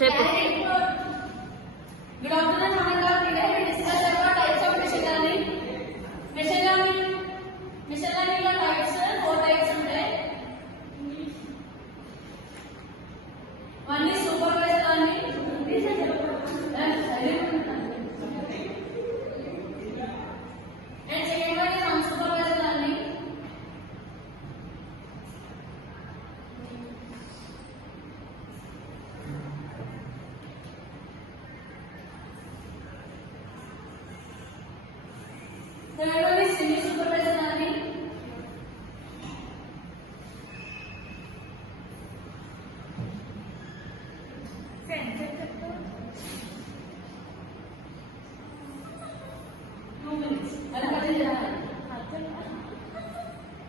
చెప్పు. Good afternoon, Monica. Today we discuss about types of machine learning. Machine learning లో types 4 types ఉంటాయి. One is supervised learning. And second one is unsupervised learning. Third one is semi-supervised learning.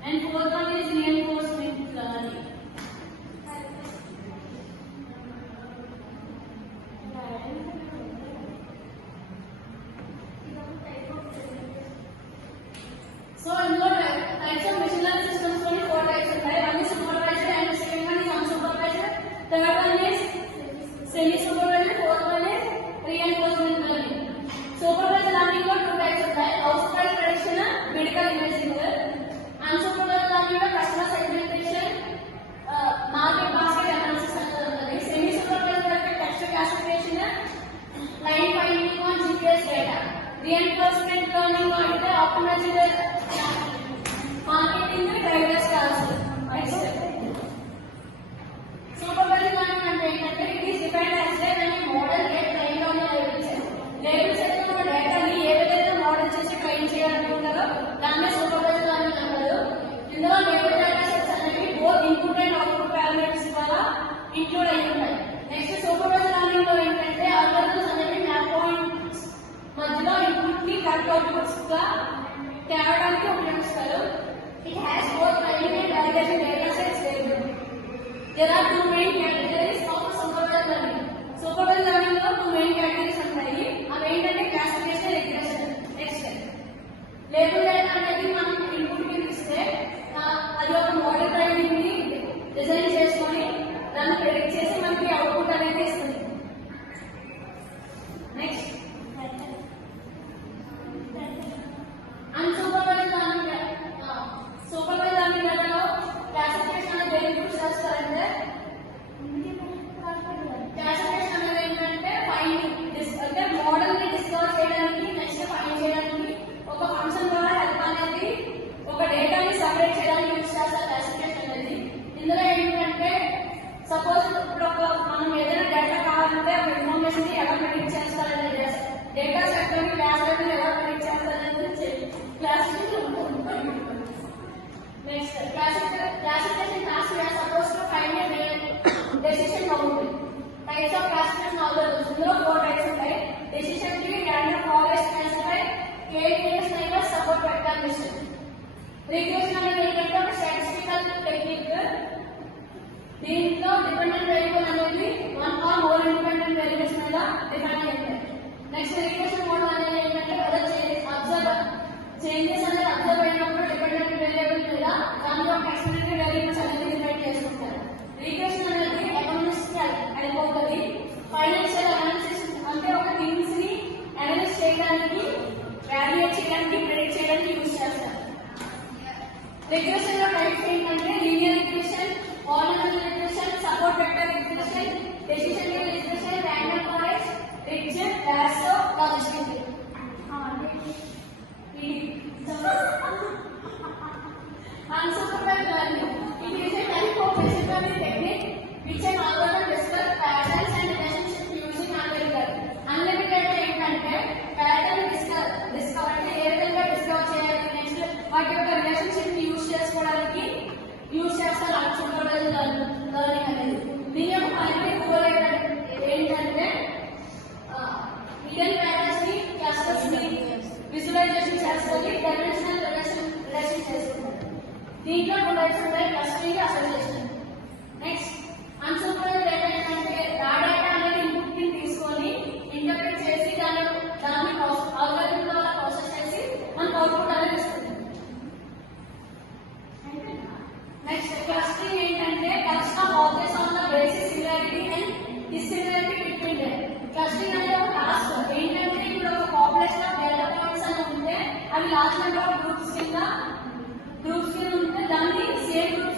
And fourth one is reinforcement learning. So in the types of machine learning systems, only 4 types are there. One is supervised and the second one is unsupervised. Third one is semi-supervised. Fourth one is reinforcement learning. Supervised learning lo 2 types are there. Output prediction, medical imaging. Unsupervised learning lo customer segmentation, market basket analysis అనేది ఉంటుంది. Semi-supervised అంటే text classification, line finding on GPS data. Reinforcement learning lo అంటే optimized marketing driver stars. Supervised learning అంటే ఏంటంటే it is defined as when a model get trained on the labels. Labels అయితే మన డేటాని ఏ విధంగా మోడల్ చేసి ట్రైన్ చేయాలనుకుంటారో దాన్నే సూపర్వైజ్డ్ లెర్నింగ్ అంటారు. ఇందులో లేబుల్ డేటా సెట్స్ అనేవి both input and output parameters ద్వారా ఇంక్లూడ్ అయి ఉంటాయి. నెక్స్ట్ సూపర్వైజ్డ్ లెర్నింగ్ లో ఏంటంటే ఆల్గోరిథమ్స్ అనేవి మ్యాప్ పాయింట్స్ మధ్యలో ఇన్పుట్ ని కరెక్ట్ అవుట్పుట్స్ గా తేవడానికి ఉపయోగిస్తారు. It has both training and validation data sets available. There are 2 main categories of supervised learning. Supervised learning లో 2 main categories ఉంటాయి. అవి ఏంటంటే classification, regression. Next label data అనేది మనం ఇన్పుట్ కి ఇస్తే అది ఒక మోడల్ ట్రైనింగ్ ని డిజైన్ చేసుకొని దాన్ని ప్రెడిక్ట్ చేసి మనకి అవుట్పుట్ అనేది ఇస్తుంది. Next unsupervised learning. Supervised learning డేటాలో క్లాసిఫికేషన్ అనేది దేని గురించి చేస్తారంటే క్లాసిఫికేషన్ అనేది ఏంటంటే ఫైండింగ్ అంటే మోడల్ ని డిస్కవర్ చేయడానికి, నెక్స్ట్ ఫైండ్ చేయడానికి ఒక ఫంక్షన్ ద్వారా హెల్ప్ అనేది ఒక డేటాని సెపరేట్ చేయడానికి యూజ్ చేస్తారు క్లాసిఫికేషన్ అనేది. ఇందులో ఏంటంటే సపోజ్ ఇప్పుడు మనం ఏదైనా డేటా కావాలంటే ఒక ఇన్ఫర్మేషన్ ని ఎలా ప్రెడిక్ట్ చేస్తారనేది డేటా సెట్ లోని క్లాస్ లెవెల్ ఎలా ప్రెడిక్ట్ చేస్తారనేది క్లాసిఫికేషన్ ఉంటుంది. Next classification task we are supposed to find a decision boundary. Types of classification algorithms. ఇందులో 4 types ఉంటాయి. Decision tree, random forest classify, k-means neighbors, support vector mission. Regression అనేది ఏంటంటే ఒక స్టాటిస్టికల్ టెక్నిక్. దీంట్లో డిపెండెంట్ వేరియబుల్ అనేది 1 or more ఇండిపెండెంట్ వేరియబుల్స్ మీద డిఫైన్ చేస్తాయి. Next regression model అనేది ఏంటంటే చేంజెస్ అనేది అబ్జర్వ్ అయినప్పుడు డిపెండెంట్ వేరియబుల్ మీద దానిలో ఒక ఎక్స్పెరిమెంటల్ వేరియబుల్స్ అనేది డిఫైన్ చేసుకుంటారు. రిగ్రెషన్ అనేది ఎకనామిక్స్ అయిపోతుంది. ఫైనాన్షియల్ అనాలిసిస్ అంటే ఒక థింగ్స్ ని అనలైజ్ చేయడానికి, వాల్యుయేట్ చేయడానికి, ప్రెడిక్ట్ చేయడానికి యూజ్ చేస్తారు. రిగ్రెషన్ లో టైప్స్ ఏంటంటే linear regression, polynomial regression, support vector regression, decision tree regression, random forest, regression, lasso, logistic. Unsupervised learning. It is a type of machine learning technique which an algorithm discovers patterns and relationships using unlimited. Unlimited ఏంటంటే pattern discover అంటే ఏ విధంగా డిస్కవర్ చేయాలి, నెక్స్ట్ వాటి యొక్క relationship use చేసుకోవడానికి అది large number of groups కింద ఉంటే దాన్ని సేమ్ గ్రూప్